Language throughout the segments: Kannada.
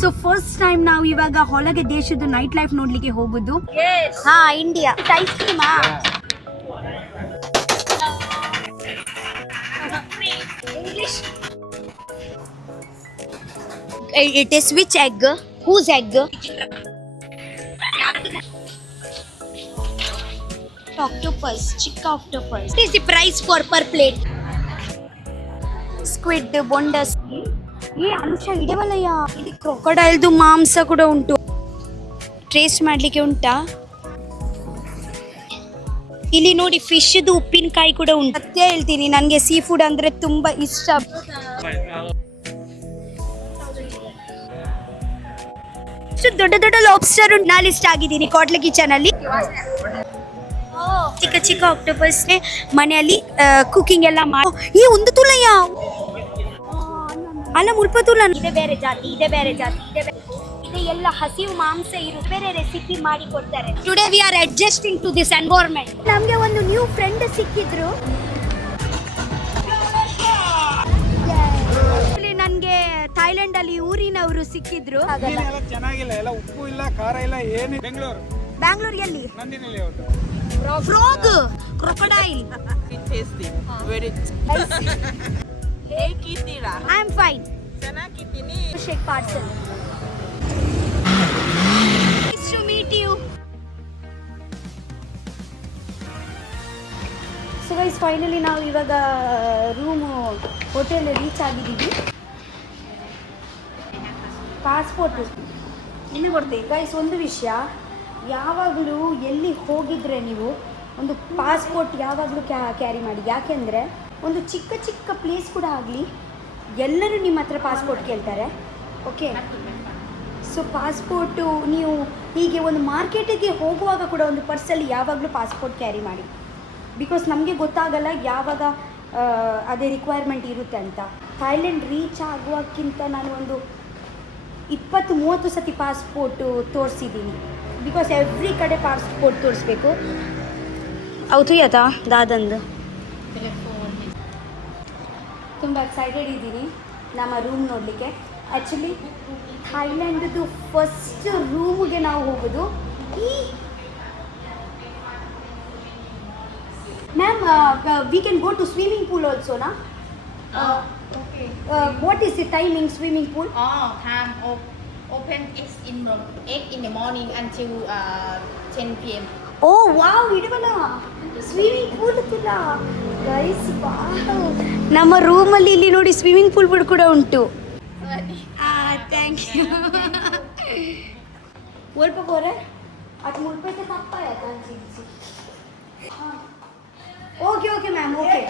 ಸೊ ಫಸ್ಟ್ ಟೈಮ್ ನಾವು ಇವಾಗ ಹೊರಗೆ ದೇಶದ ನೈಟ್ ಲೈಫ್ ನೋಡ್ಲಿಕ್ಕೆ ಹೋಗುದು. ಹಾ, ಇಂಡಿಯಾ. ಐಸ್ ಕ್ರೀಮಾ? English. It is which egg? Whose egg? Octopus, chicken octopus. What is the price for per plate? Squid, bondas. Anusha ಇಡವಲ್ಲಯ್ಯ, ಕ್ರೊಕೊಡೈಲ್ದು ಮಾಂಸ ಕೂಡ ಉಂಟು. ಟೇಸ್ಟ್ ಮಾಡ್ಲಿಕ್ಕೆ ಉಂಟಾ? ಇಲ್ಲಿ ನೋಡಿ, ಫಿಶ್ದು ಉಪ್ಪಿನಕಾಯಿ ಕೂಡ ಉಂಟು. ಸತ್ಯ ಹೇಳ್ತೀನಿ, ನನಗೆ ಸೀ ಫುಡ್ ಅಂದ್ರೆ ತುಂಬಾ ಇಷ್ಟ. ದೊಡ್ಡ ದೊಡ್ಡ ಲಾಬ್ಸ್ಟರ್ ಉಂಟು. ನಾನು ಇಷ್ಟ ಆಗಿದ್ದೀನಿ ಕಾಟ್ಲೆ ಕಿಚನ್ ಅಲ್ಲಿ. ಚಿಕ್ಕ ಚಿಕ್ಕ ಆಕ್ಟೋಪಸ್ ಮನೆಯಲ್ಲಿ ಕುಕಿಂಗ್ ಎಲ್ಲ ಮಾಡಿ. ಈ ಒಂದು ತುಲಯ್ಯ ಅಲ್ಲ, ಮುಲ್ಪ ತುಲ. ಇದೆ ಬೇರೆ ಜಾತಿ, ಇದೆ ಬೇರೆ ಜಾತಿ, ಇದೆ ಎಲ್ಲ ಹಸಿವು ಮಾಂಸ ಇರು. ಬೇರೆ ರೆಸಿಪಿ ಮಾಡಿ ಕೊಡ್ತಾರೆ. Today we are adjusting to this environment. ನಮ್ಗೆ ಒಂದು ನ್ಯೂ ಫ್ರೆಂಡ್ ಸಿಕ್ಕಿದ್ರು. ನನ್ಗೆ ಥೈಲ್ಯಾಂಡ್ ಅಲ್ಲಿ ಊರಿನವರು ಸಿಕ್ಕಿದ್ರು. ಚೆನ್ನಾಗಿಲ್ಲ, ಎಲ್ಲ ಉಪ್ಪು ಇಲ್ಲ, ಖಾರ ಇಲ್ಲ, ಏನು. ಬ್ಯಾಂಗ್ಳೂರಲ್ಲಿ ಫ್ರಾಗ್, ಕ್ರೊಕೊಡೈಲ್. ಹೇಗಿದ್ದೀರಾ? I am fine. ಚೆನ್ನಾಗಿದ್ದೀನಿ. Shake parcel. Nice to meet you. So guys, finally ನಾವು ಇವಾಗ ಹೋಟೆಲ್ ರೀಚ್ ಆಗಿದ್ದೀವಿ. ಪಾಸ್ಪೋರ್ಟ್ ಇನ್ನು ಕೊಡ್ತೇವೆ ಗೈಸ್. ಒಂದು ವಿಷಯ, ಯಾವಾಗಲೂ ಎಲ್ಲಿ ಹೋಗಿದ್ರೆ ನೀವು ಒಂದು ಪಾಸ್ಪೋರ್ಟ್ ಯಾವಾಗಲೂ ಕ್ಯಾರಿ ಮಾಡಿ. ಯಾಕೆಂದರೆ ಒಂದು ಚಿಕ್ಕ ಚಿಕ್ಕ ಪ್ಲೇಸ್ ಕೂಡ ಆಗಲಿ, ಎಲ್ಲರೂ ನಿಮ್ಮ ಹತ್ರ ಪಾಸ್ಪೋರ್ಟ್ ಕೇಳ್ತಾರೆ. ಓಕೆ, ಸೊ ಪಾಸ್ಪೋರ್ಟು ನೀವು ಹೀಗೆ ಒಂದು ಮಾರ್ಕೆಟಿಗೆ ಹೋಗುವಾಗ ಕೂಡ ಒಂದು ಪರ್ಸಲ್ಲಿ ಯಾವಾಗಲೂ ಪಾಸ್ಪೋರ್ಟ್ ಕ್ಯಾರಿ ಮಾಡಿ. ಬಿಕಾಸ್ ನಮಗೆ ಗೊತ್ತಾಗಲ್ಲ ಯಾವಾಗ ಅದೇ ರಿಕ್ವೈರ್ಮೆಂಟ್ ಇರುತ್ತೆ ಅಂತ. ಥೈಲ್ಯಾಂಡ್ ರೀಚ್ ಆಗುವಕ್ಕಿಂತ ನಾನು ಒಂದು 20-30 ಸತಿ ಪಾಸ್ಪೋರ್ಟು ತೋರಿಸಿದ್ದೀನಿ. ಬಿಕಾಸ್ ಎವ್ರಿ ಕಡೆ ಪಾಸ್ಪೋರ್ಟ್ ತೋರಿಸ್ಬೇಕು. ಹೌದು ಯಾತಾ ದಾದಂದು ತುಂಬ ಎಕ್ಸೈಟೆಡ್ ಇದ್ದೀನಿ ನಮ್ಮ ರೂಮ್ ನೋಡಲಿಕ್ಕೆ. ಆ್ಯಕ್ಚುಲಿ ಥೈಲ್ಯಾಂಡ್ದು ಫಸ್ಟ್ ರೂಮ್ಗೆ ನಾವು ಹೋಗೋದು. Ma'am, we can go to swimming pool ಆಲ್ಸೋನಾ? Okay. What is the timing swimming pool? Time open is in 8 in the morning until 10 p.m. Oh wow, ಇಡವಲ್ಲ ಸ್ವಿಮ್ಮಿಂಗ್ ಪೂಲ್ ಇತ್ತಿಲ್ಲ ಗೈಸ್. ವಾವ್, ನಮ್ಮ ರೂಮಲ್ಲಿ ಇಲ್ಲಿ ನೋಡಿ ಸ್ವಿಮ್ಮಿಂಗ್ ಪೂಲ್ ಕೂಡ ಉಂಟು. Thank you. ಒಲ್ಪ ಬೋರೆ ಅದು ಮುಲ್ಪೈತೆ ತಪ್ಪ ಯಾಕೆ ಅನ್ಸಿಸಿ. Okay okay ma'am, okay.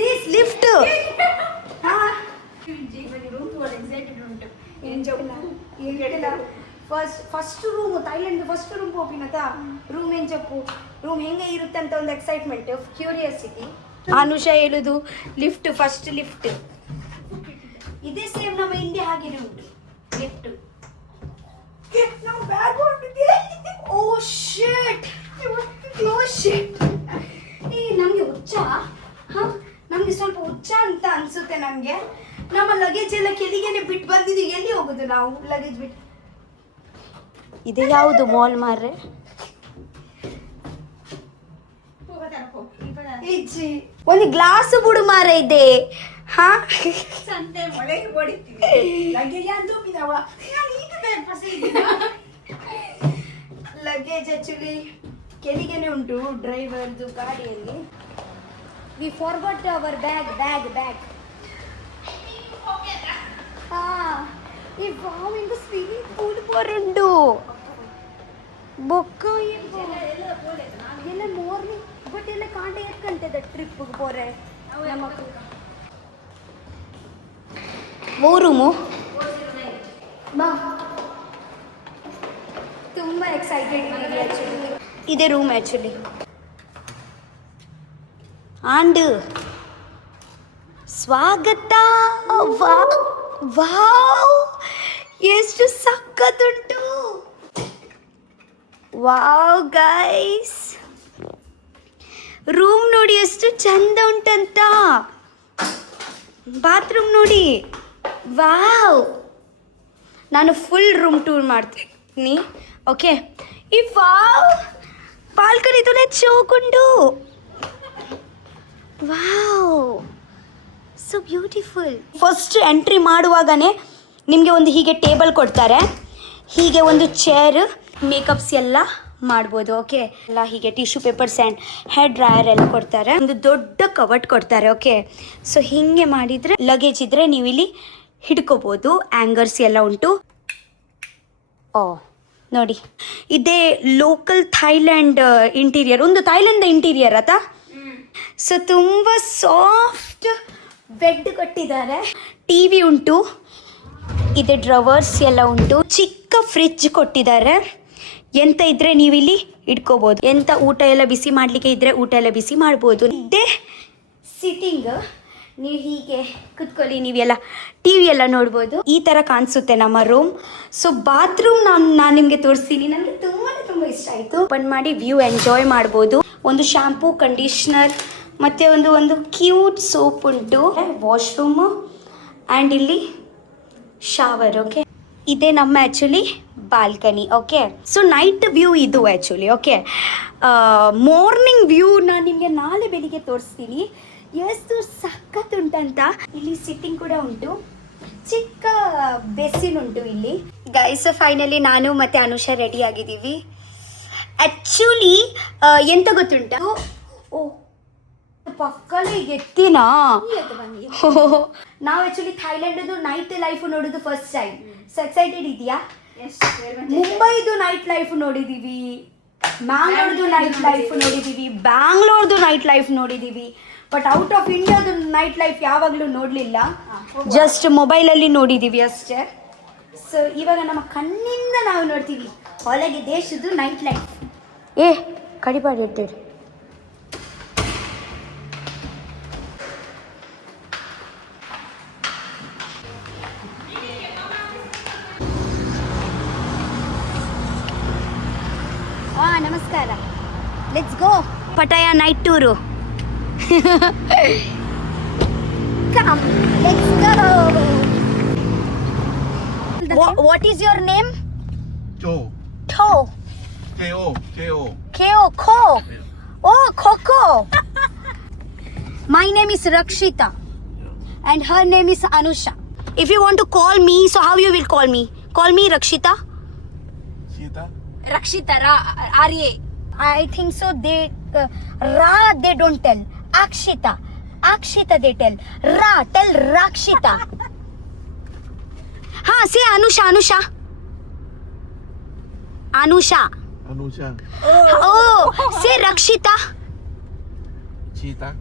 This lift. First room Thailand first room ಹೋಗಿನತ. ರೂಮ್ ಏನ್ చెప్పు, ರೂಮ್ ಹೆಂಗೆ ಇರುತ್ತೆ ಅಂತ ಒಂದು ಎಕ್ಸೈಟ್ಮೆಂಟ್, ಕ್ಯೂರಿಯಾಸಿಟಿ. ಅನುಷ ಹೇಳುದು ಲಿಫ್ಟ್, ಫಸ್ಟ್ ಲಿಫ್ಟ್. ಇದೇ ಸೇಮ್ ನಮ್ಮ ಇಂಡಿಯಾ ಹಾಗೇನೆ ಉಂಟು ಲಿಫ್ಟ್. ನಾವು ಬ್ಯಾಗ್ ಹೊರಟಿದ್ದೆ. ಓ ಶಿಟ್, ಓ ಶಿಟ್. ನಮಗೆ ಹುಚ್ಚ, ನಮಗೆ ಸ್ವಲ್ಪ ಹುಚ್ಚ ಅಂತ ಅನ್ಸುತ್ತೆ ನನಗೆ. ನಮ್ಮ ಲಗೇಜ್ ಎಲ್ಲ ಕೆಳಗೇನೆ ಬಿಟ್ಟು ಬಂದಿದ್ದೀವಿ. ಎಲ್ಲಿ ಹೋಗುದು ನಾವು ಲಗೇಜ್ ಬಿಟ್ಟು? ಇದು ಯಾವುದು ಮಾಲ್ ಮಾರ್ರೆ? ಒಂದು ಗ್ಲಾಸ್ ಬಿಡು ಮಾರ ಇದೆ. ಹಾ, ಸಂತೆ ಮಳೆಗೆ ಹೊಡಿತೀವಿ. ಲಗೇಜ್ ಅಂತೂ ಬಿದವ. ಲಗೇಜ್ ಆಕ್ಚುಲಿ ಕೆಳಗೇನೆ ಉಂಟು ಡ್ರೈವರ್ದು ಗಾಡಿಯಲ್ಲಿ. We forgot our bag. ಈ ವಾವಿಂಗ್ ಸ್ವಿಮ್ಮಿಂಗ್ ಪೂಲ್ ಬರುಂಡು ಬೊಕ್ಕ ಎಲ್ಲ ಮಾರ್ನಿಂಗ್. ಬಟ್ ಎಲ್ಲ ಕಾಂಟೆ ಎತ್ಕಂಟದ ಟ್ರಿಪ್ಗೆ ಬೋರೆ ನಮ್ಮ ರೂಮು. ಬಾ, ತುಂಬ ಎಕ್ಸೈಟೆಡ್ ಇದ್ದೀವಿ ಆ್ಯಕ್ಚುಲಿ. ಇದೆ ರೂಮ್ ಆ್ಯಕ್ಚುಲಿ. ಆಂಡ್ ಸ್ವಾಗತ. ವಾವ್, ಎಷ್ಟು ಸಕ್ಕತ್ತುಂಟು. ವಾವ್ ಗೈಸ್, ರೂಮ್ ನೋಡಿ ಎಷ್ಟು ಚಂದ ಉಂಟಂತ. ಬಾತ್ರೂಮ್ ನೋಡಿ, ವಾವ್, ನಾನು ಫುಲ್ ರೂಮ್ ಟೂರ್ ಮಾಡ್ತೀನಿ. ಓಕೆ, ಈ ವಾವ್ ಬಾಲ್ಕನಿತೋನೆ ಚೋಕುಂಡು. Wow, so beautiful. First entry ಮಾಡುವಾಗನೇ ನಿಮಗೆ ಒಂದು ಹೀಗೆ ಟೇಬಲ್ ಕೊಡ್ತಾರೆ, ಹೀಗೆ ಒಂದು ಚೇರ್, ಮೇಕಪ್ಸ್ ಎಲ್ಲ ಮಾಡ್ಬೋದು. ಓಕೆ, ಎಲ್ಲ ಹೀಗೆ tissue papers and hair dryer ಎಲ್ಲ ಕೊಡ್ತಾರೆ. ಒಂದು ದೊಡ್ಡ ಕವರ್ಟ್ ಕೊಡ್ತಾರೆ. ಓಕೆ, ಸೊ ಹೀಗೆ ಮಾಡಿದರೆ ಲಗೇಜ್ ಇದ್ದರೆ ನೀವು ಇಲ್ಲಿ ಹಿಡ್ಕೋಬೋದು. ಆ್ಯಂಗರ್ಸ್ ಎಲ್ಲ ಉಂಟು. ಓ ನೋಡಿ, ಇದೇ ಲೋಕಲ್ ಥೈಲ್ಯಾಂಡ್ ಇಂಟೀರಿಯರ್. ಒಂದು ಥೈಲ್ಯಾಂಡ್ ಇಂಟೀರಿಯರ್ ಆತ. ಸೊ ತುಂಬ ಸಾಫ್ಟ್ ಬೆಡ್ ಕೊಟ್ಟಿದ್ದಾರೆ. ಟಿ ವಿ ಉಂಟು, ಇದೆ ಡ್ರವರ್ಸ್ ಎಲ್ಲ ಉಂಟು. ಚಿಕ್ಕ ಫ್ರಿಡ್ಜ್ ಕೊಟ್ಟಿದ್ದಾರೆ. ಎಂತ ಇದ್ರೆ ನೀವು ಇಲ್ಲಿ ಇಟ್ಕೋಬೋದು. ಎಂತ ಊಟ ಎಲ್ಲ ಬಿಸಿ ಮಾಡಲಿಕ್ಕೆ ಇದ್ರೆ ಊಟ ಎಲ್ಲ ಬಿಸಿ ಮಾಡ್ಬೋದು. ಇದೇ ಸಿಟ್ಟಿಂಗ್, ನೀವು ಹೀಗೆ ಕುತ್ಕೊಳ್ಳಿ, ನೀವೆಲ್ಲ ಟಿ ವಿ ಎಲ್ಲ ನೋಡ್ಬೋದು. ಈ ಥರ ಕಾಣಿಸುತ್ತೆ ನಮ್ಮ ರೂಮ್. ಸೊ ಬಾತ್ರೂಮ್ ನಾನು ನಿಮಗೆ ತೋರಿಸ್ತೀನಿ. ನನಗೆ ತುಂಬ ಇಷ್ಟ ಆಯಿತು. ಓಪನ್ ಮಾಡಿ ವ್ಯೂ ಎಂಜಾಯ್ ಮಾಡ್ಬೋದು. ಒಂದು ಶ್ಯಾಂಪೂ, ಕಂಡೀಷ್ನರ್ ಮತ್ತು ಒಂದು ಕ್ಯೂಟ್ ಸೋಪ್ ಉಂಟು. ವಾಶ್ರೂಮು ಆ್ಯಂಡ್ ಇಲ್ಲಿ ಶವರ್. ಓಕೆ, ಇದೇ ನಮ್ಮ actually balcony. Okay, so night view ಇದು ಆ್ಯಕ್ಚುಲಿ. ಓಕೆ, ಮಾರ್ನಿಂಗ್ ವ್ಯೂ ನಾನು ನಿಮಗೆ ನಾಳೆ ಬೆಳಿಗ್ಗೆ ತೋರಿಸ್ತೀನಿ. ಎಷ್ಟು ಸಖತ್ ಉಂಟಂತ. ಇಲ್ಲಿ ಸಿಟ್ಟಿಂಗ್ ಕೂಡ ಉಂಟು, ಚಿಕ್ಕ ಬೆಸಿನ್ ಉಂಟು ಇಲ್ಲಿ. ಗೈಸ್, ಫೈನಲಿ ನಾನು ಮತ್ತು ಅನುಷಾ ರೆಡಿ ಆಗಿದ್ದೀವಿ. ಆ್ಯಕ್ಚುಲಿ ಎಂತ ಗೊತ್ತುಂಟ, ಓ ಪಕ್ಕಲೇ ಎತ್ತಿನಾ. ನಾವು ಆ್ಯಕ್ಚುಲಿ ಥೈಲ್ಯಾಂಡದು ನೈಟ್ ಲೈಫ್ ನೋಡೋದು ಫಸ್ಟ್ ಟೈಮ್. ಸೊ ಎಕ್ಸೈಟೆಡ್ ಇದೆಯಾ? ಮುಂಬೈದು ನೈಟ್ ಲೈಫ್ ನೋಡಿದ್ದೀವಿ, ಮ್ಯಾಂಗ್ಳೂರ್ದು ನೈಟ್ ಲೈಫ್ ನೋಡಿದ್ದೀವಿ, ಬ್ಯಾಂಗ್ಳೂರ್ದು ನೈಟ್ ಲೈಫ್ ನೋಡಿದ್ದೀವಿ. ಬಟ್ ಔಟ್ ಆಫ್ ಇಂಡಿಯಾದು ನೈಟ್ ಲೈಫ್ ಯಾವಾಗಲೂ ನೋಡಲಿಲ್ಲ, ಜಸ್ಟ್ ಮೊಬೈಲಲ್ಲಿ ನೋಡಿದ್ದೀವಿ ಅಷ್ಟೇ. ಸೊ ಇವಾಗ ನಮ್ಮ ಕಣ್ಣಿಂದ ನಾವು ನೋಡ್ತೀವಿ ಹೊರಗೆ ದೇಶದ್ದು ನೈಟ್ ಲೈಫ್. ಕಡಿಪಾಡಿ ಇರ್ತೇವೆ. ನಮಸ್ಕಾರ, let's go ಪಟಾಯ night tour. Come, let's go. What is your name? Joe. Tho. K.O. Keo. Kho. Oh, Coco. My name is Rakshita and her name is Anusha. If you want to call me, so how you will call me? Call me Rakshita. Sita. Rakshita, R-A. I think so. They Ra they don't tell. Akshita they tell. Ra tell Rakshita. Ha, say Anusha. Anusha. Oh, say Rakshita. Cheetah.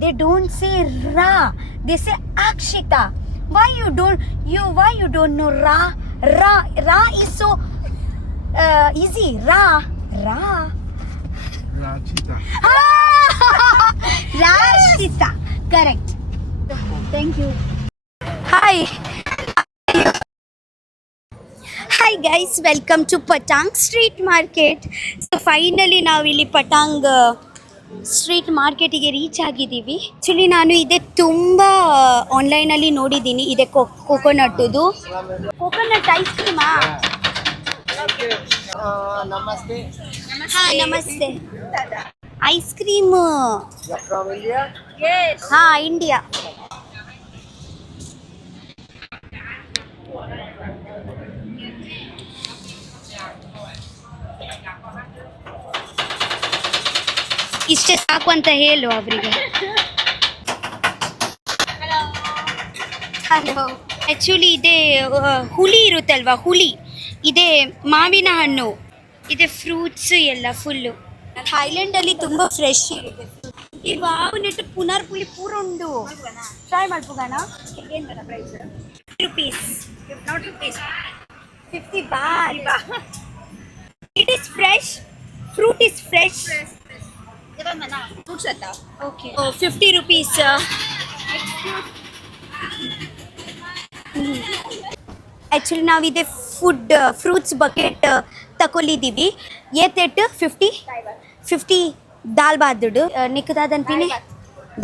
They don't say Ra. They say Akshita. Why you don't know Ra? Ra is so easy. Ra. Rachita. Rashita. Correct. Thank you. Hi guys, welcome to Patang Street Market. So finally ನಾವು ಇಲ್ಲಿ ಪಟಾಂಗ್ ಸ್ಟ್ರೀಟ್ ಮಾರ್ಕೆಟಿಗೆ ರೀಚ್ ಆಗಿದ್ದೀವಿ. ಆ್ಯಕ್ಚುಲಿ ನಾನು ಇದೇ ತುಂಬ ಆನ್ಲೈನಲ್ಲಿ ನೋಡಿದ್ದೀನಿ. ಇದೆ ಕೋಕೋನಟ್ಟುದು ಕೋಕೋನಟ್ ಐಸ್ ಕ್ರೀಮಾ. ನಮಸ್ತೆ. ಹಾಂ, ನಮಸ್ತೆ. Ice cream. From India? ಹಾಂ, ಇಂಡಿಯಾ. ಇಷ್ಟೇ ಸಾಕು ಅಂತ ಹೇಳು ಅವರಿಗೆ. ಹಲೋ. ಆ್ಯಕ್ಚುಲಿ ಇದೆ ಹುಳಿ ಇರುತ್ತಲ್ವಾ, ಹುಳಿ ಇದೆ, ಮಾವಿನ ಹಣ್ಣು ಇದೆ, ಫ್ರೂಟ್ಸ್ ಎಲ್ಲ ಫುಲ್ಲು. ಥೈಲ್ಯಾಂಡಲ್ಲಿ ತುಂಬ ಫ್ರೆಶ್ ಇರುತ್ತೆ. ಈ ವಾವ್ ನೆಟ್ಟು ಪುನರ್ ಪುಳಿ ಪೂರ ಉಂಡು. ಟ್ರೈ ಮಾಡ್ಬೋಣ. ಏನು ಬರ price? ₹50. Not rupees, $50. It is fresh, fruit is fresh. Okay, ₹50. Actually ನಾವಿದೆ ಫ್ರೂಟ್ಸ್ ಬಕೆಟ್ ತಗೊಳಿದ್ದೀವಿ. ಏತೆಟ್ 50 ದಾಲ್ ಬಾತ್ ನಿಕ್ಕದಾದಂತೀನಿ.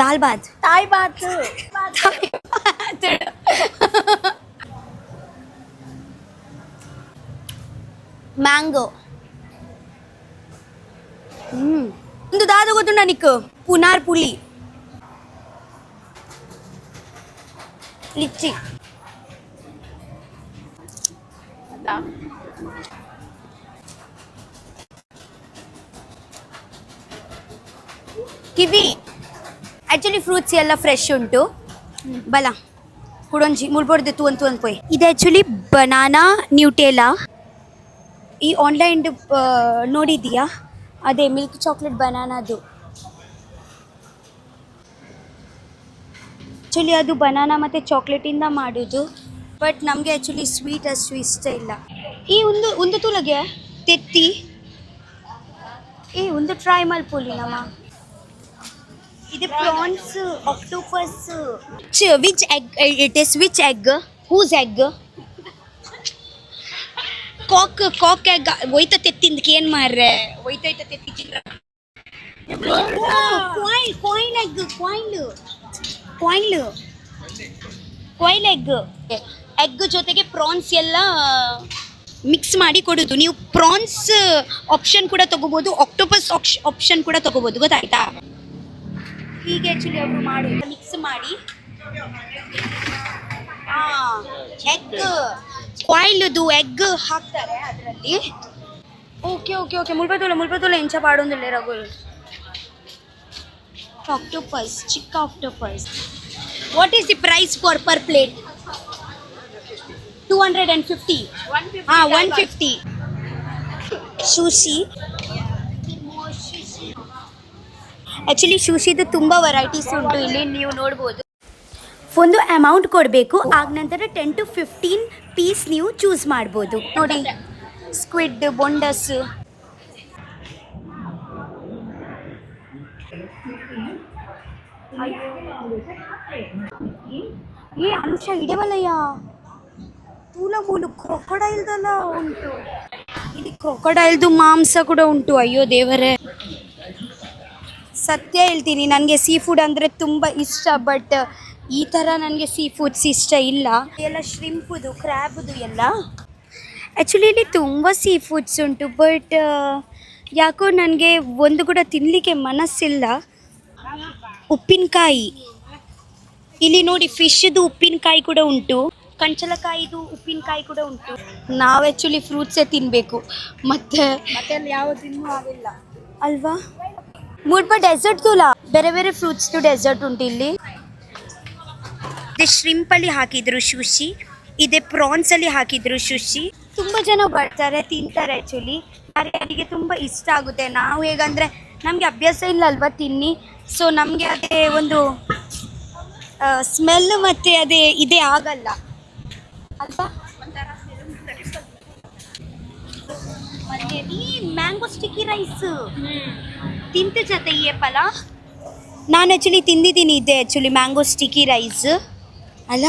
ದಾಲ್ ಬಾತ್ ತಾಯ್ ಬಾತ್ ಮ್ಯಾಂಗೋ ಒಂದು ದಾದ ಗೊತ್ತುಂಡ ನಿಕ್ಕು ಪುನಾರ್ ಪುಳಿ ಲಿಚ್ಚಿ ಕಿವಿ ಆ್ಯಕ್ಚುಲಿ ಫ್ರೂಟ್ಸ್ ಎಲ್ಲ ಫ್ರೆಶ್ ಉಂಟು ಬಲ ಕುಡೊಂಜಿ ಮುಳ್ಬೊಡ್ದು ತೂನ್ ಪೋಯ್ ಇದು ಆ್ಯಕ್ಚುಲಿ ಬನಾನಾ ನ್ಯೂಟೆಲಾ ಈ ಆನ್ಲೈನ್ ನೋಡಿದೀಯಾ ಅದೇ ಮಿಲ್ಕ್ ಚಾಕ್ಲೇಟ್ ಬನಾನಾದು ಆ್ಯಕ್ಚುಲಿ ಅದು ಬನಾನಾ ಮತ್ತು ಚಾಕ್ಲೇಟಿಂದ ಮಾಡೋದು ಬಟ್ ನಮಗೆ ಆ್ಯಕ್ಚುಲಿ ಸ್ವೀಟ್ ಅಷ್ಟು ಇಷ್ಟ ಇಲ್ಲ ಈ ಒಂದು ತುಲಗೆ ತೆತ್ತಿ ಒಂದು ಟ್ರೈ ಮಲ್ಪೊಲಿ ನಮ್ಮ ಇದು prawns octopus which egg it is which egg whose egg cock egg ಒಯ್ತ ತೆತ್ತಿಂದಕ್ಕೆ ಏನು ಮಾರ್ರೆ ಒಯ್ತೈತ ತೆತ್ತಿ ಚಿತ್ರ ಕಾಯಿನ್ ಎಗ್ ಕಾಯಿಲ್ ಎಗ್ ಜೊತೆಗೆ ಪ್ರಾನ್ಸ್ ಎಲ್ಲ ಮಿಕ್ಸ್ ಮಾಡಿ ಕೊಡೋದು ನೀವು ಪ್ರಾನ್ಸ್ ಆಪ್ಷನ್ ಕೂಡ ತಗೋಬೋದು ಆಕ್ಟೋಪಸ್ ಆಪ್ಷನ್ ಕೂಡ ತಗೋಬೋದು ಗೊತ್ತಾಯ್ತಾ ಹೀಗೆ ಆ್ಯಕ್ಚುಲಿ ಅವರು ಮಾಡೋದು ಮಿಕ್ಸ್ ಮಾಡಿ ಎಗ್ ಕಾಯಿಲ್ದು ಎಗ್ ಹಾಕ್ತಾರೆ ಅದರಲ್ಲಿ ಓಕೆ ಮುಲ್ಪತೋಲ ಎಂಚ ಪಾಡೊಂದಿಲ್ಲ ರಘುಲ್ ಆಕ್ಟೋಪಸ್ ಚಿಕ್ಕ octopus what is the price for per plate 250 150 sushi actually ಶೂಶಿದು ತುಂಬ ವೆರೈಟೀಸ್ ಉಂಟು ಇಲ್ಲಿ ನೀವು ನೋಡ್ಬೋದು ಒಂದು ಅಮೌಂಟ್ ಕೊಡಬೇಕು ಆಗ ನಂತರ 10 to 15 ಪೀಸ್ ನೀವು ಚೂಸ್ ಮಾಡ್ಬೋದು ನೋಡಿ ಸ್ಕ್ವಿಡ್ ಬೊಂಡಸ್ ಈ ಅಂಶ ಇಡವಲ್ಲಯ್ಯ ತೂಲ ಮೂಲು ಕ್ರೊಕೊಡೈಲ್ದೆಲ್ಲ ಉಂಟು ಇಲ್ಲಿ ಕ್ರೊಕೊಡೈಲ್ದು ಮಾಂಸ ಕೂಡ ಉಂಟು ಅಯ್ಯೋ ದೇವರೇ ಸತ್ಯ ಹೇಳ್ತೀನಿ ನನಗೆ ಸೀ ಫುಡ್ ಅಂದರೆ ತುಂಬ ಇಷ್ಟ ಬಟ್ ಈ ಥರ ನನಗೆ ಸೀ ಫುಡ್ಸ್ ಇಷ್ಟ ಇಲ್ಲ ಎಲ್ಲ ಶ್ರಿಂಪುದು ಕ್ರ್ಯಾಬುದು ಎಲ್ಲ ಆ್ಯಕ್ಚುಲಿ ಇಲ್ಲಿ ತುಂಬ ಸೀ ಫುಡ್ಸ್ ಉಂಟು ಬಟ್ ಯಾಕೋ ನನಗೆ ಒಂದು ಕೂಡ ತಿನ್ನಲಿಕ್ಕೆ ಮನಸ್ಸಿಲ್ಲ ಉಪ್ಪಿನಕಾಯಿ ಇಲ್ಲಿ ನೋಡಿ ಫಿಶ್ದು ಉಪ್ಪಿನಕಾಯಿ ಕೂಡ ಉಂಟು ಕಂಚಲಕಾಯಿದು ಉಪ್ಪಿನಕಾಯಿ ಕೂಡ ಉಂಟು ನಾವು ಆ್ಯಕ್ಚುಲಿ ಫ್ರೂಟ್ಸೇ ತಿನ್ನಬೇಕು ಮತ್ತೆ ಯಾವ ತಿನ್ನೂ ಆಗಿಲ್ಲ ಅಲ್ವಾ ಮುಡ್ಪ ಡೆಸರ್ಟ್ ತೂಲ ಬೇರೆ ಬೇರೆ ಫ್ರೂಟ್ಸ್ದು ಡೆಸರ್ಟ್ ಉಂಟು ಇಲ್ಲಿ ಇದೆ ಶ್ರಿಂಪಲ್ಲಿ ಹಾಕಿದ್ರು ಶುಶಿ ಇದೆ ಪ್ರಾನ್ಸಲ್ಲಿ ಹಾಕಿದ್ರು ಶುಶಿ ತುಂಬ ಜನ ಬರ್ತಾರೆ ತಿಂತಾರೆ ಆ್ಯಕ್ಚುಲಿ ಯಾರಿಗೆ ತುಂಬ ಇಷ್ಟ ಆಗುತ್ತೆ ನಾವು ಹೇಗಂದರೆ ನಮಗೆ ಅಭ್ಯಾಸ ಇಲ್ಲ ಅಲ್ವಾ ತಿನ್ನಿ ಸೊ ನಮಗೆ ಅದೇ ಒಂದು ಸ್ಮೆಲ್ ಮತ್ತು ಅದೇ ಇದೇ ಆಗಲ್ಲ ಅಲ್ವಾ ಮತ್ತೆ ಈ ಮ್ಯಾಂಗೋ ಸ್ಟಿಕ್ಕಿ ರೈಸ್ ತಿಂತ ಜೊತೆ ಈ ಪಲ ನಾನು ಆ್ಯಕ್ಚುಲಿ ತಿಂದಿದ್ದೀನಿ ಇದೆ ಆ್ಯಕ್ಚುಲಿ ಮ್ಯಾಂಗೋ ಸ್ಟಿಕ್ಕಿ ರೈಸ್ ಅಲ್ಲ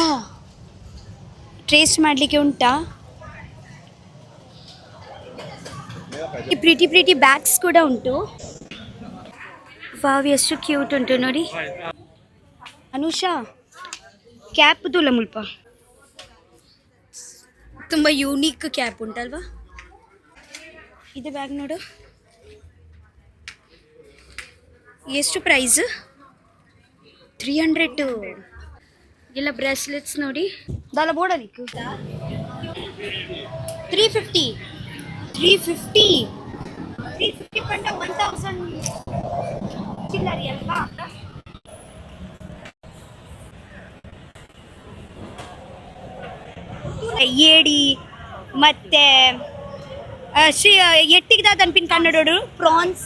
ಟೇಸ್ಟ್ ಮಾಡಲಿಕ್ಕೆ ಉಂಟಾ ಈ ಪ್ರಿಟಿ ಬ್ಯಾಗ್ಸ್ ಕೂಡ ಉಂಟು ವಾವ್ ಎಷ್ಟು ಕ್ಯೂಟ್ ಉಂಟು ನೋಡಿ ಅನುಷಾ ಕ್ಯಾಪ್ ತುಲ ಮುಲ್ಪ ತುಂಬ ಯೂನಿಕ್ ಕ್ಯಾಪ್ ಉಂಟಲ್ವಾ ಇದು ಬ್ಯಾಗ್ ನೋಡು ಎಷ್ಟು ಪ್ರೈಸ್ 300 ಎಲ್ಲ ಬ್ರೇಸ್ಲೆಟ್ಸ್ ನೋಡಿ ದಾಲ ಬೋಡಲಿಕ್ಕು 350 ಪಂಡ 1000 ಚಿಲ್ಲರಿ ಅಲ್ವಾ ಏಡಿ ಮತ್ತೆ ಎಟ್ಟಿಗೆ ತನ್ಪಿನ ಕನ್ನಡೋಡು ಪ್ರಾನ್ಸ್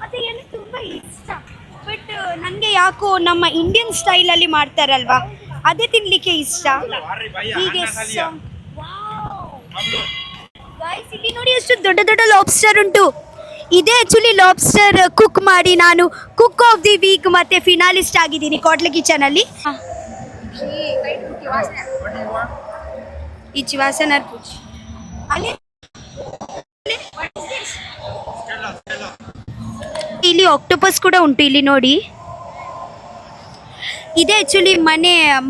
ಮತ್ತೆ ಎಲ್ಲ ತುಂಬ ಇಷ್ಟ ಬಟ್ ನನಗೆ ಯಾಕೋ ನಮ್ಮ ಇಂಡಿಯನ್ ಸ್ಟೈಲಲ್ಲಿ ಮಾಡ್ತಾರಲ್ವಾ ಅದೇ ತಿನ್ನಲಿಕ್ಕೆ ಇಷ್ಟ ಹೀಗೆ ಇಲ್ಲಿ ನೋಡಿ ಎಷ್ಟು ದೊಡ್ಡ ದೊಡ್ಡ ಲಾಬ್ಸ್ಟರ್ ಉಂಟು ಇದೇ ಆ್ಯಕ್ಚುಲಿ ಲಾಬ್ಸ್ಟರ್ ಕುಕ್ ಮಾಡಿ ನಾನು ಕುಕ್ ಆಫ್ ದಿ ವೀಕ್ ಮತ್ತೆ ಫಿನಾಲಿಸ್ಟ್ ಆಗಿದ್ದೀನಿ ಕಾಟ್ಲೆ ಕಿಚನಲ್ಲಿ ಈ ಚಿವಾಸನ ಅಲ್ಲಿ ಇಲ್ಲಿ ಆಕ್ಟೋಪಸ್ ಕೂಡ ಉಂಟು ಇಲ್ಲಿ ನೋಡಿ ಇದೇ ಆ್ಯಕ್ಚುಲಿ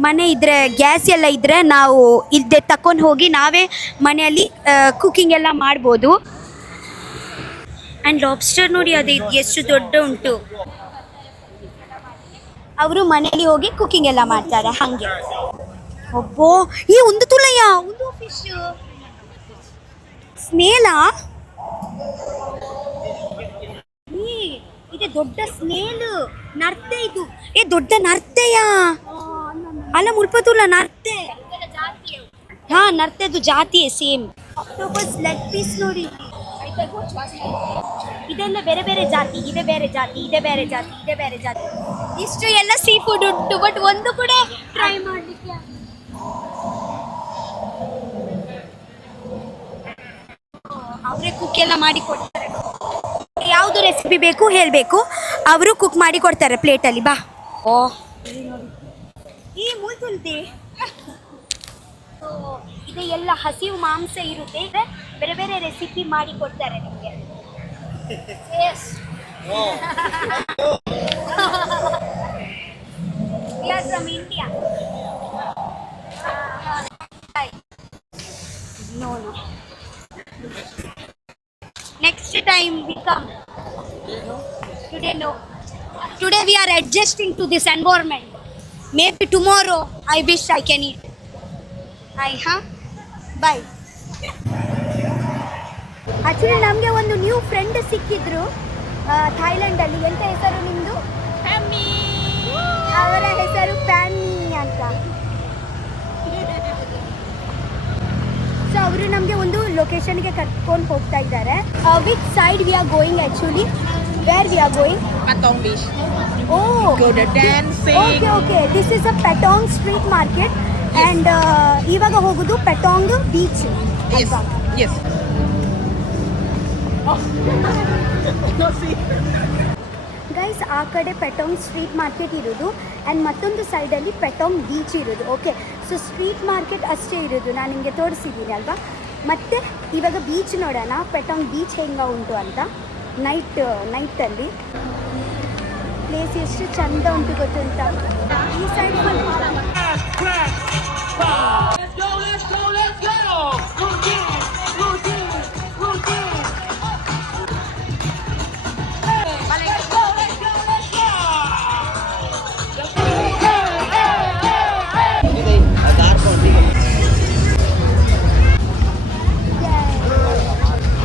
ಮನೆ ಇದ್ರೆ ಗ್ಯಾಸ್ ಎಲ್ಲ ಇದ್ದರೆ ನಾವು ಇಲ್ಲದೆ ತಕೊಂಡು ಹೋಗಿ ನಾವೇ ಮನೆಯಲ್ಲಿ ಕುಕ್ಕಿಂಗ್ ಎಲ್ಲ ಮಾಡ್ಬೋದು. ಆ್ಯಂಡ್ ಲಾಬ್ಸ್ಟರ್ ನೋಡಿ ಅದು ಎಷ್ಟು ದೊಡ್ಡ ಉಂಟು. ಅವರು ಮನೆಯಲ್ಲಿ ಹೋಗಿ ಕುಕ್ಕಿಂಗ್ ಎಲ್ಲ ಮಾಡ್ತಾರೆ ಹಾಗೆ. ಒಬ್ಬೋ ಈ ಒಂದು ತುಳಯ್ಯ ಒಂದು ಫಿಶ್ ಸ್ನೇಲಾ, ಇದೆ ದೊಡ್ಡ ಸ್ನೇಲ್ ನರ್ತೆ ಇದು. ದೊಡ್ಡ ನರ್ತೆಯ ಅಲ್ಲ ಮುಲ್ಪತುಲ್ಲ ನರ್ತೆ. ಹಾ ನರ್ತೆದು ಜಾತಿಯೇ ಸೇಮ್. ಆಕ್ಟೋಪಸ್ ಲೆಗ್ ಪೀಸ್ ನೋಡಿ. ಇದೆಲ್ಲ ಬೇರೆ ಬೇರೆ ಜಾತಿ, ಇದೆ ಬೇರೆ ಜಾತಿ, ಇದೆ ಬೇರೆ ಜಾತಿ, ಇದೆ ಬೇರೆ ಜಾತಿ. ಇಷ್ಟು ಎಲ್ಲ ಸೀ ಫುಡ್ ಉಂಟು, ಬಟ್ ಒಂದು ಕೂಡ ಟ್ರೈ ಮಾಡಲಿಕ್ಕೆ ಅವರೇ ಕುಕ್ ಎಲ್ಲ ಮಾಡಿ ಕೊಡ್ತಾರೆ. ಯಾವುದು ರೆಸಿಪಿ ಬೇಕು ಹೇಳಬೇಕು, ಅವರು ಕುಕ್ ಮಾಡಿ ಕೊಡ್ತಾರೆ ಪ್ಲೇಟಲ್ಲಿ. ಬಾ. ಓ ಈ ಮೂಲ್ತುಲ್ತಿ ಇದು ಎಲ್ಲ ಹಸಿವು ಮಾಂಸ ಇರುತ್ತೆ, ಬೇರೆ ಬೇರೆ ರೆಸಿಪಿ ಮಾಡಿ ಕೊಡ್ತಾರೆ ನಿಮಗೆ. We are from India. No. Next time we come. Today no. Today we are adjusting to this environment. Maybe tomorrow I wish I can eat. Bye. Actually ನಮಗೆ ಒಂದು ನ್ಯೂ ಫ್ರೆಂಡ್ ಸಿಕ್ಕಿದ್ರು ಥೈಲ್ಯಾಂಡಲ್ಲಿ. ಎಂತ ಹೆಸರು ನಿಮ್ಮದು? Hammy. ಅವರ ಹೆಸರು ಪ್ಯಾನಿ ಅಂತ. ಸೊ ಅವರು ನಮಗೆ ಒಂದು ಲೊಕೇಶನ್ಗೆ ಕರ್ಕೊಂಡು ಹೋಗ್ತಾ ಇದ್ದಾರೆ. Which side we are going actually? Where we are going? Patong Beach. Oh, Go to dancing. Okay. This is a Patong street market and ಇವಾಗ ಹೋಗೋದು Patong beach. Yes. ಗೈಸ್ ಆ ಕಡೆ ಪೆಟಾಂಗ್ ಸ್ಟ್ರೀಟ್ ಮಾರ್ಕೆಟ್ ಇರೋದು ಆ್ಯಂಡ್ ಮತ್ತೊಂದು ಸೈಡಲ್ಲಿ ಪೆಟಾಂಗ್ ಬೀಚ್ ಇರೋದು. ಓಕೆ, ಸೊ ಸ್ಟ್ರೀಟ್ ಮಾರ್ಕೆಟ್ ಅಷ್ಟೇ ಇರೋದು, ನಾನು ನಿಮಗೆ ತೋರಿಸಿದ್ದೀನಿ ಅಲ್ವಾ. ಮತ್ತು ಇವಾಗ ಬೀಚ್ ನೋಡೋಣ, ಪೆಟಾಂಗ್ ಬೀಚ್ ಹೆಂಗೆ ಉಂಟು ಅಂತ. ನೈಟಲ್ಲಿ ಪ್ಲೇಸ್ ಎಷ್ಟು ಚಂದ ಉಂಟು ಗೊತ್ತುಂಟ. ಈ ಸೈಡ್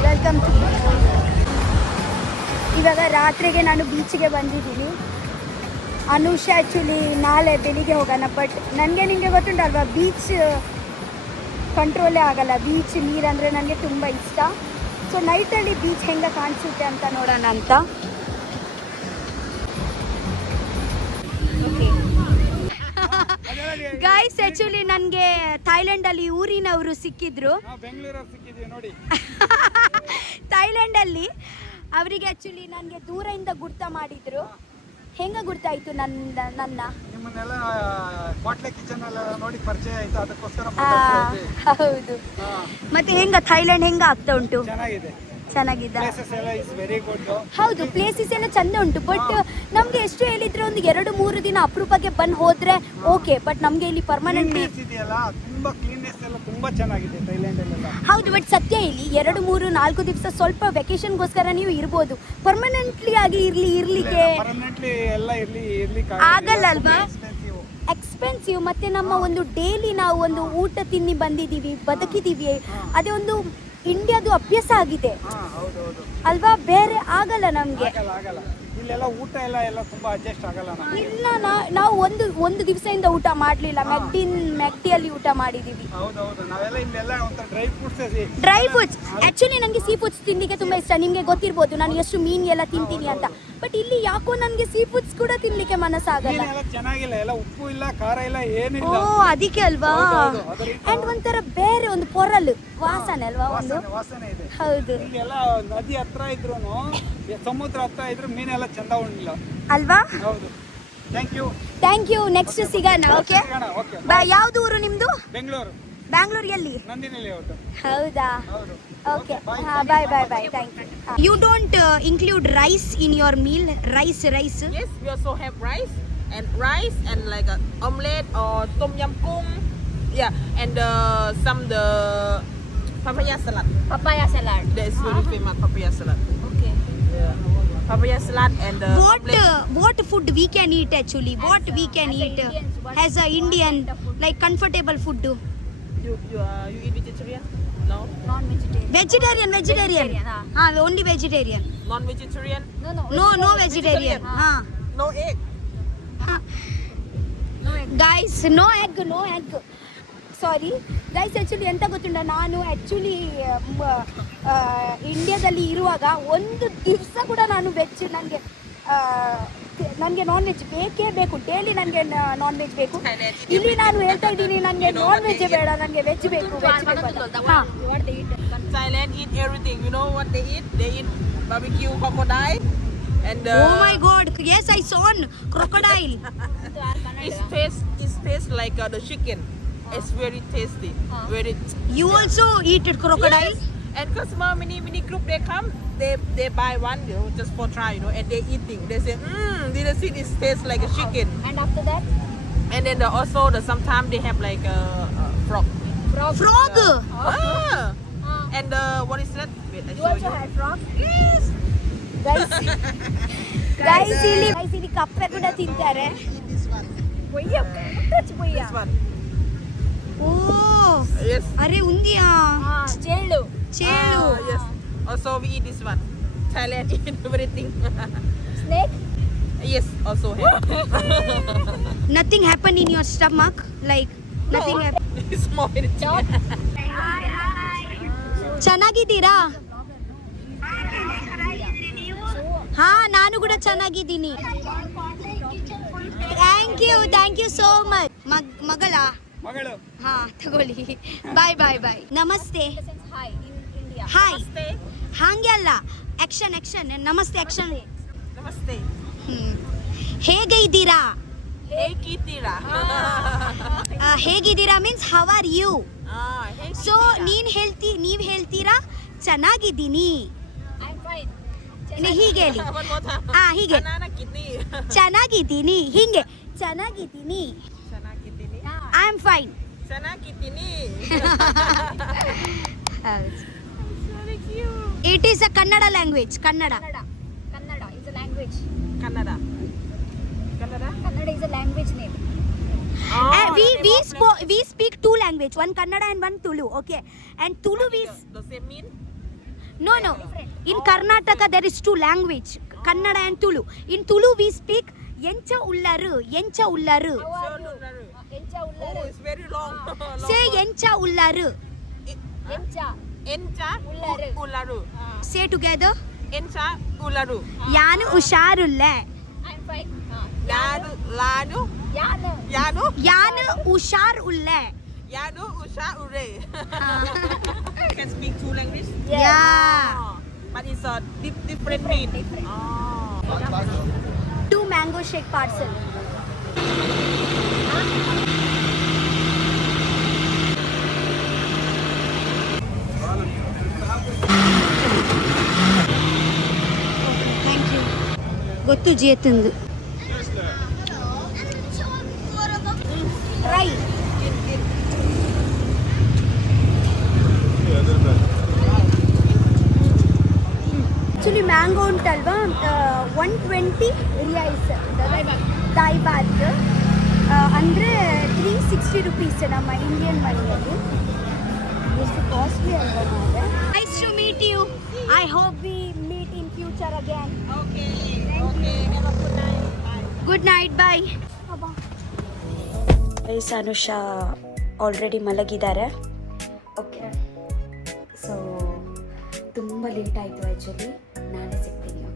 ವೆಲ್ಕಮ್ ಟು. ಇವಾಗ ರಾತ್ರಿಗೆ ನಾನು ಬೀಚ್ಗೆ ಬಂದಿದ್ದೀನಿ. ಅನುಷಾ ಆ್ಯಕ್ಚುಲಿ ನಾಳೆ ಬೆಳಿಗ್ಗೆ ಹೋಗೋಣ, ಬಟ್ ನನಗೆ ನಿಮಗೆ ಗೊತ್ತುಂಟಲ್ವಾ ಬೀಚ್ ಕಂಟ್ರೋಲೇ ಆಗಲ್ಲ. ಬೀಚ್ ನೀರಂದರೆ ನನಗೆ ತುಂಬ ಇಷ್ಟ. ಸೊ ನೈಟಲ್ಲಿ ಬೀಚ್ ಹೆಂಗೆ ಕಾಣಿಸುತ್ತೆ ಅಂತ ನೋಡೋಣ ಅಂತ. ಗೈಸ್ ಆ್ಯಕ್ಚುಲಿ ನನಗೆ ಥೈಲ್ಯಾಂಡಲ್ಲಿ ಊರಿನವರು ಸಿಕ್ಕಿದ್ರು. ನೋಡಿ ಥೈಲ್ಯಾಂಡಲ್ಲಿ ಅವರಿಗೆ ಆ್ಯಕ್ಚುಲಿ ನನಗೆ ದೂರದಿಂದ ಗುರ್ತ ಮಾಡಿದ್ರು. ಹೆಂಗೆ ಗುರ್ತಾಯಿತು ನನ್ನ ನಿಮ್ಮನ್ನೆಲ್ಲ ಕ್ವಾಟ್ಲೆ ಕಿಚನ್ ಎಲ್ಲ ನೋಡಿ ಪರಿಚಯ ಆಯ್ತು, ಅದಕ್ಕೋಸ್ಕರ ಹೌದು. ಮತ್ತೆ ಹೆಂಗ ಥೈಲ್ಯಾಂಡ್ ಹೆಂಗ ಆಗ್ತಾ ಉಂಟು? ಚೆನ್ನಾಗಿದೆ. ಹೌದು, ಪ್ಲೇಸಸ್ ಎಲ್ಲ ಚಂದ ಉಂಟು. ಬಟ್ ನಮ್ಗೆ ಎಷ್ಟು ಹೇಳಿದ್ರೆ ಒಂದು 2-3 ದಿನ ಅಪರೂಪಕ್ಕೆ ಬಂದು ಹೋದ್ರೆ ಓಕೆ, ಬಟ್ ನಮ್ಗೆ ಇಲ್ಲಿ ಪರ್ಮನೆಂಟ್ಲಿ ತುಂಬಾ ಕ್ಲೀನ್ನೆಸ್ ಎಲ್ಲ ತುಂಬಾ ಚೆನ್ನಾಗಿದೆ ಥೈಲ್ಯಾಂಡ್ ಅಲ್ಲೆಲ್ಲ. ಹೌದು, ಬಟ್ ಸತ್ಯ ಇಲ್ಲಿ 2-3-4 ದಿವಸ ಸ್ವಲ್ಪ ವೆಕೇಶನ್ಗೋಸ್ಕರ ನೀವು ಇರ್ಬೋದು. ಪರ್ಮನೆಂಟ್ಲಿ ಆಗಿ ಇರ್ಲಿಕ್ಕೆ ಆಗಲ್ಲ ಅಲ್ವಾ, ಎಕ್ಸ್ಪೆನ್ಸಿವ್. ಮತ್ತೆ ನಮ್ಮ ಒಂದು ಡೈಲಿ ನಾವು ಒಂದು ಊಟ ತಿಂದು ಬಂದಿದ್ದೀವಿ, ಬದುಕಿದ್ದೀವಿ, ಅದೇ ಒಂದು ಇಂಡಿಯಾದು ಅಭ್ಯಾಸ ಆಗಿದೆ ಅಲ್ವಾ, ಬೇರೆ ಆಗಲ್ಲ ನಮಗೆ. ಇಲ್ಲೆಲ್ಲ ಊಟ ಎಲ್ಲ ತುಂಬಾ ಅಡ್ಜಸ್ಟ್ ಆಗಲ್ಲ. ಇಲ್ಲ, ನಾವು ಒಂದು ದಿವಸದಿಂದ ಊಟ ಮಾಡಲಿಲ್ಲ. ಮ್ಯಾಕ್ಡಿಯಲ್ಲಿ ಊಟ ಮಾಡಿದ್ದೀವಿ. ಡ್ರೈ ಫುಡ್ಸ್ ಆ್ಯಕ್ಚುಲಿ ನನಗೆ ಸೀ ಫುಡ್ಸ್ ತಿನ್ನಲಿಕ್ಕೆ ತುಂಬ ಇಷ್ಟ. ನಿಮಗೆ ಗೊತ್ತಿರ್ಬೋದು ನಾನು ಎಷ್ಟು ಮೀನು ಎಲ್ಲ ತಿಂತೀನಿ ಅಂತ. ಬಟ್ ಇಲ್ಲಿ ಯಾಕೋ ನನಗೆ ಸೀ ಫುಡ್ಸ್ ಕೂಡ ತಿನ್ನಲಿಕ್ಕೆ ಮನಸ್ಸಾಗಲ್ಲ. ಚೆನ್ನಾಗಿಲ್ಲ, ಎಲ್ಲ ಉಪ್ಪು ಇಲ್ಲ, ಖಾರ ಇಲ್ಲ, ಏನಿಲ್ಲ. ಓ, ಅದಕ್ಕೆ ಅಲ್ವಾ. ಆ್ಯಂಡ್ ಒಂಥರ ಬೇರೆ ಒಂದು ಪೊರಲ್ ವಾಸನೆ ಅಲ್ವಾ, ಒಂದು ವಾಸನೆ ಇದೆ. ಹೌದು, ಎಲ್ಲ ನದಿ ಹತ್ರ ಇದ್ರು ಸಮುದ್ರ ಹತ್ರ ಇದ್ರು ಮೀನೆಲ್ಲ ಚಂದ ಉಂಡಿಲ್ಲ ಅಲ್ವಾ. ಹೌದು. Thank you. ನೆಕ್ಸ್ಟ್ ಸಿಗೋಣ. ಓಕೆ, ಯಾವ್ದು ಊರು ನಿಮ್ದು? ಬೆಂಗಳೂರು. ಬ್ಯಾಂಗ್ಳೂರ್ ಎಲ್ಲಿ? ನಂದಿನಲ್ಲಿ. ಹೌದಾ, okay. Bye. Thank you. You don't include rice in your meal? Rice Yes, we also have rice. and rice and like a omelette or tom yum kung. Yeah, and some the papaya salad. Papaya salad. That is very famous papaya salad. Okay. Yeah, papaya salad and What food we can eat actually? What we can eat as a Indian, like comfortable food? You eat vegetarian? No. Vegetarian. Only vegetarian. Non-vegetarian? No vegetarian. No egg. Guys, no egg. Sorry guys, actually ಎಂತ ಗೊತ್ತುಂಟ, ನಾನು ಆ್ಯಕ್ಚುಲಿ ಇಂಡಿಯಾದಲ್ಲಿ ಇರುವಾಗ ಒಂದು ದಿವಸ ಕೂಡ ನಾನು ವೆಜ್, ನನಗೆ ನಾನ್ ವೆಜ್ ಬೇಕೇ ಬೇಕು, ಡೈಲಿ ನನಗೆ ನಾನ್ ವೆಜ್ ಬೇಕು. ಇಲ್ಲಿ ನಾನು ಹೇಳ್ತಾ ಇದ್ದೀನಿ, ನನಗೆ ನಾನ್ ವೆಜ್ ಬೇಡ, ನನಗೆ ವೆಜ್ ಬೇಕು. Thailand eat everything. You know what they eat? They eat barbecue crocodile. And Oh my god, yes, I saw crocodile. It tastes like the chicken. It's very tasty. Very. You also eat crocodile? Yes. And because many group they come, they buy one, you know, just for try, you know, and they eating. They say, didn't see this tastes like a chicken. And after that? And then also sometimes they have like a frog. Frog? And what is that? Wait, I You show also you. had frog? Yes. Guys, ಇಲ್ಲಿ ಕಪ್ಪೆ ಕೂಡ ತಿಂತಾರೆ. This one. This one. O, Yes. ಅರೆ ಉಂದಿಯಾ? ಚೇಳು. Yes. Also we eat this one. Thailand eat everything. Snake? Yes, also have. Nothing happened in your stomach? Like, nothing happened? It's small. ಚೆನ್ನಾಗಿದ್ದೀರಾ? ಹಾ, ನಾನು ಕೂಡ ಚೆನ್ನಾಗಿದ್ದೀನಿ. Thank you so much. ಮಗಳಾ? ಮಗಳು. ಹಾ, ತಗೊಳ್ಳಿ. ಬಾಯ್. ನಮಸ್ತೆ. ಹಾಯ್. ಹಾಗೆ ಅಲ್ಲ, ಆಕ್ಷನ್. ನಮಸ್ತೆ ಆಕ್ಷನ್. Namaste. ಹೇಗೆ ಇದ್ದೀರಾ? ಹೇಗಿದ್ದೀರಾ? Means how are you? So ನೀವ್ ಹೇಳ್ತೀರಾ ಚೆನ್ನಾಗಿದ್ದೀನಿ. ಹೀಗೆ ಹೇಳಿ. One more time. ಹೀಗೆ Banana kidney. ಚೆನ್ನಾಗಿದ್ದೀನಿ. ಹಿಂಗೆ ಚೆನ್ನಾಗಿದ್ದೀನಿ. I am fine. ಚೆನ್ನಾಗಿದ್ದೀನಿ. It is a Kannada language. Kannada Kannada. is a language name. We speak two language, one Kannada and one Tulu, okay? And Tulu Does it mean? No. In Karnataka there is two language, Kannada and Tulu. In Tulu we speak Yencha ullaru. Oh, it's very long. Say Yencha ullaru. Encha ullaru. Say together. Encha ullaru. Yanu usharulle. Yanu ushar ulle. Yanu usha ure. Can speak two languages? Yeah. But it's a different mean. Two mango shake parcel. Thank you. ಗೊತ್ತು ಜೇತಂದು. Try. ಆ್ಯಕ್ಚುಲಿ ಮ್ಯಾಂಗೋ ಉಂಟಲ್ವಾ, 120 ರಿಯಾಲ್ಸ್ ಥಾಯ್ ಬಾತ್, ಅಂದರೆ 360 ರುಪೀಸ್ ನಮ್ಮ ಇಂಡಿಯನ್ ಮನಿಯಲ್ಲಿ. ಎಷ್ಟು ಕಾಸ್ಟ್ಲಿ ಅಲ್ವಾ ಮಾರೆ. Nice to meet you. I hope we meet in future again. Okay. Have a good night. Bye. Good night, bye. Guys, Anusha already ಮಲಗಿದ್ದಾರೆ. ಓಕೆ, ಸೊ ತುಂಬ ಲೇಟ್ ಆಯಿತು ಆ್ಯಕ್ಚುಲಿ. ನಾಳೆ ಸಿಗ್ತೀನಿ.